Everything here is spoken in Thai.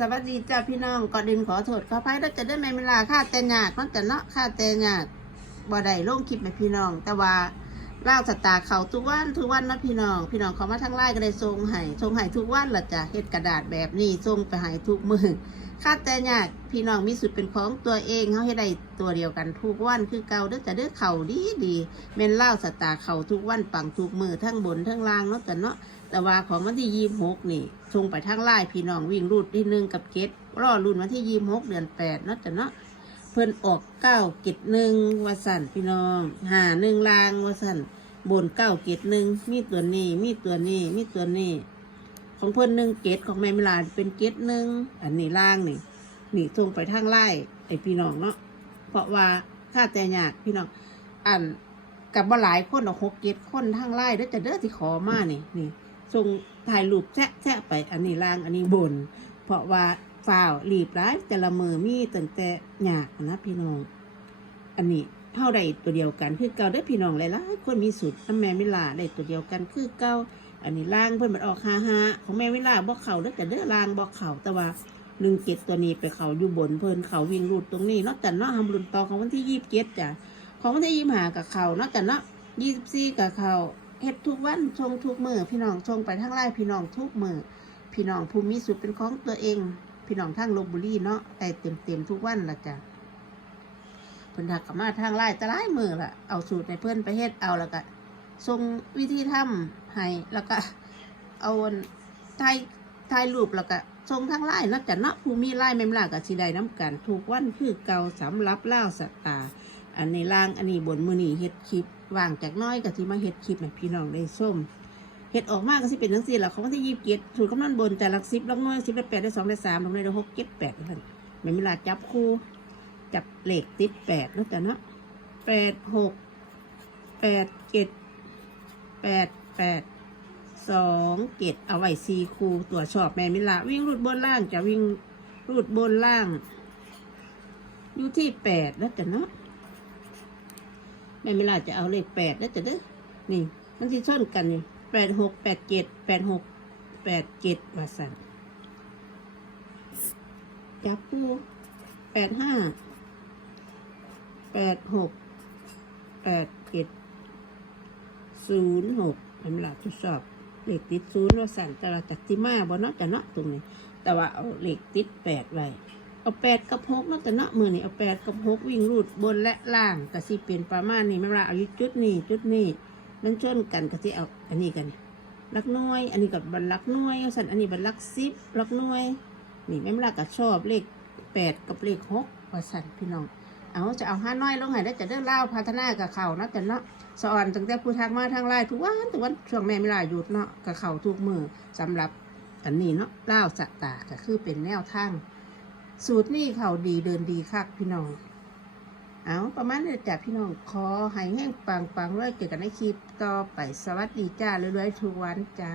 สวัสดีจ้าพี่น้องก่อนดินขอโทษขออภัยด้วจะได้ไม่เวลาค่าแต่ยากมันจะเนาะค่าแต่ยากบ่ได้ลงคลิปให้พี่น้อง แต่ว่า เล่าสตาร์เขาทุกวันทุกวันนะพี่น้อง พี่น้องเขามาทั้งไล่ก็ได้ส่งให้ส่งให้ทุกวันละจ้ะเฮ็ดกระดาษแบบนี้ส่งไปให้ทุกมือค่าแต่ยากพี่น้องมีสุดเป็นของตัวเองเขาให้ได้ตัวเดียวกันทุกวันคือเก่าเด้อจะเด้อเข่าดีดีเมนเล่าสตาร์เขาทุกวันปังทุกมือทั้งบนทั้งล่างเนาะแต่เนาะแต่ว่าของวันที่ยี่หกนี่ส่งไปทางไลน์พี่น้องวิ่งรูดที่หนึ่งกับเกตรอรุ่นวันที่ยี่หกเดือนแปดเนาะจ้ะเนาะเพิ่นออกเก้าเกตหนึ่งวสันพี่น้องหาหนึ่งลางวสัน บนเก้าเกตหนึ่งมีตัวนี้มีตัวนี้มีตัวนี้ ของเพิ่อนหนึ่งเกตของแม่เวลาเป็นเกตหนึ่งอันนี้ล่างนี่นี่ส่งไปทางไลน์ไอพี่น้องเนาะเพราะว่าค่าแต่ยากพี่น้องอันกับบ่หลายคนเอาหกเกตคนทางไลน์เด้อจะเด้อที่ขอมานี่นี่ส่งถ่ายรูปแชะแชะไปอันนี้ล่างอันนี้บน เพราะว่าฝ่าวรีบร้ายแต่ละมือมีตั้งแต่หยากนะพี่น้อง อันนี้เท่าใดตัวเดียวกัน คือเก่าได้พี่น้องหลายๆคนมีสุดน้ำแม่เวลาได้ตัวเดียวกันคือเก่าอันนี้ล่างเพิ่นมันออกฮาฮาของแม่เวลาบอกเข่าเด้อแต่เด้อล่างบอกเข่าแต่ว่าหนึ่งเจ็ดตัวนี้ไปเขาอยู่บนเพิ่นเขาวิ่งรูดตรงนี้นอกจากนาะทำรุนต่อของวันที่ยี่สิบเจ็ดจ้ะของวันที่ยี่สิบห้ากับเขานอกจากนาะยี่สิบสี่กับเขาเฮ็ดทุกวันชงทุกมือพี่น้องชงไปทั้งไร่พี่น้องทุกมือพี่น้องภูมิสุดเป็นของตัวเอง พี่น้องทั้งลบบุรีเนาะแต่เต็มเต็มทุกวันละจ้ะ พิ่นถักกับมาทางไร่ตะไลายมือละเอาสูตรในเพื่อนไปเฮ็ดเอาแล้วก็ทรงวิธีทำให้แล้วก็เอาถ่ายถ่ายรูปแล้วก็ทรงทางไร่นาะจ้ะเนาะภูมิไร่แม่มลากับสีใดน้ำกันทุกวันคือเก่าสำหรับเล่าสตาร์อันนี้ล่างอันนี้บนมือนี่เฮ็ดคลิปว่างจากน้อยก็ที่มาเฮ็ดคลิปให้พี่น้องได้ส้มเฮ็ดออกมากก็สิเป็นทั้งสี่หลักของที่ยี่สิบเจ็ดสูตรกำนันบนแต่หลักสิบหลักน้อยสิบได้แปดได้สองได้สามหลักน้อยได้หกเจ็ดแปดท่นไม่มีลาจับคู่ จับเหลขติดแปดนะแต่เนะแปดหกแปดเจ็ดแปดแปดสองเจ็ดเอาไว้สี่คูตัวชอบแม่มิลาวิ่งรูดบนล่างจะวิ่งรูดบนล่าง อยู่ที่แปดแล้วแต่เนะแม่เวลาจะเอาเลขแปดแล้วจะเด้อนี่มันที่ส้นกันนี่แปดหกแปดเจ็ดแปดหกแปดเจ็ดว่าสั่นจับคู่แปดห้า แปดหกแปดเจ็ดศูนย์หกแม่เวลาทดสอบเลขติดศูนย์ว่าสันแต่เราจากที่มาบนเนาะจะเนาะตรงนี้ แต่ว่าเอาเลขติดแปดไว้เอาแปดกับหกเนาะแต่เนาะมือนี่เอาแปดกับหกวิ่งรูดบนและล่างก็สิเปลี่ยนประมาณนี้ไม่ว่าเอาจุดนี้จุดนี้มันชนกันก็สิเอาอันนี้กันลักน้อย อันนี้กับบรรลักน้อยสันอันนี้บรรลักสิบลักน้อยนี่แม่มลาก็ชอบเลขแปดกับเลขหกว่าสันพี่น้อง เอาจะเอาห้าน้อยลงใหายได้จะได้เล่าพัฒนากับเขานะแต่เนาะสอนตั้งแต่ผู้ทักมาทางไลน์ทุกวันทุกวันช่วงแม่ไม่ลาหยุดเนาะกับเขาทุกมือสำหรับอันนี้เนาะเล่าสตาก็คือเป็นแนวทางสูตรนี่เขาดีเดินดีคักพี่น้องเอาประมาณนี้จ้ะพี่น้องขอให้แห้งปังปังๆไว้เจอกันในคลิปต่อไปสวัสดีจ้าเรื่อยๆทุกวันจ้า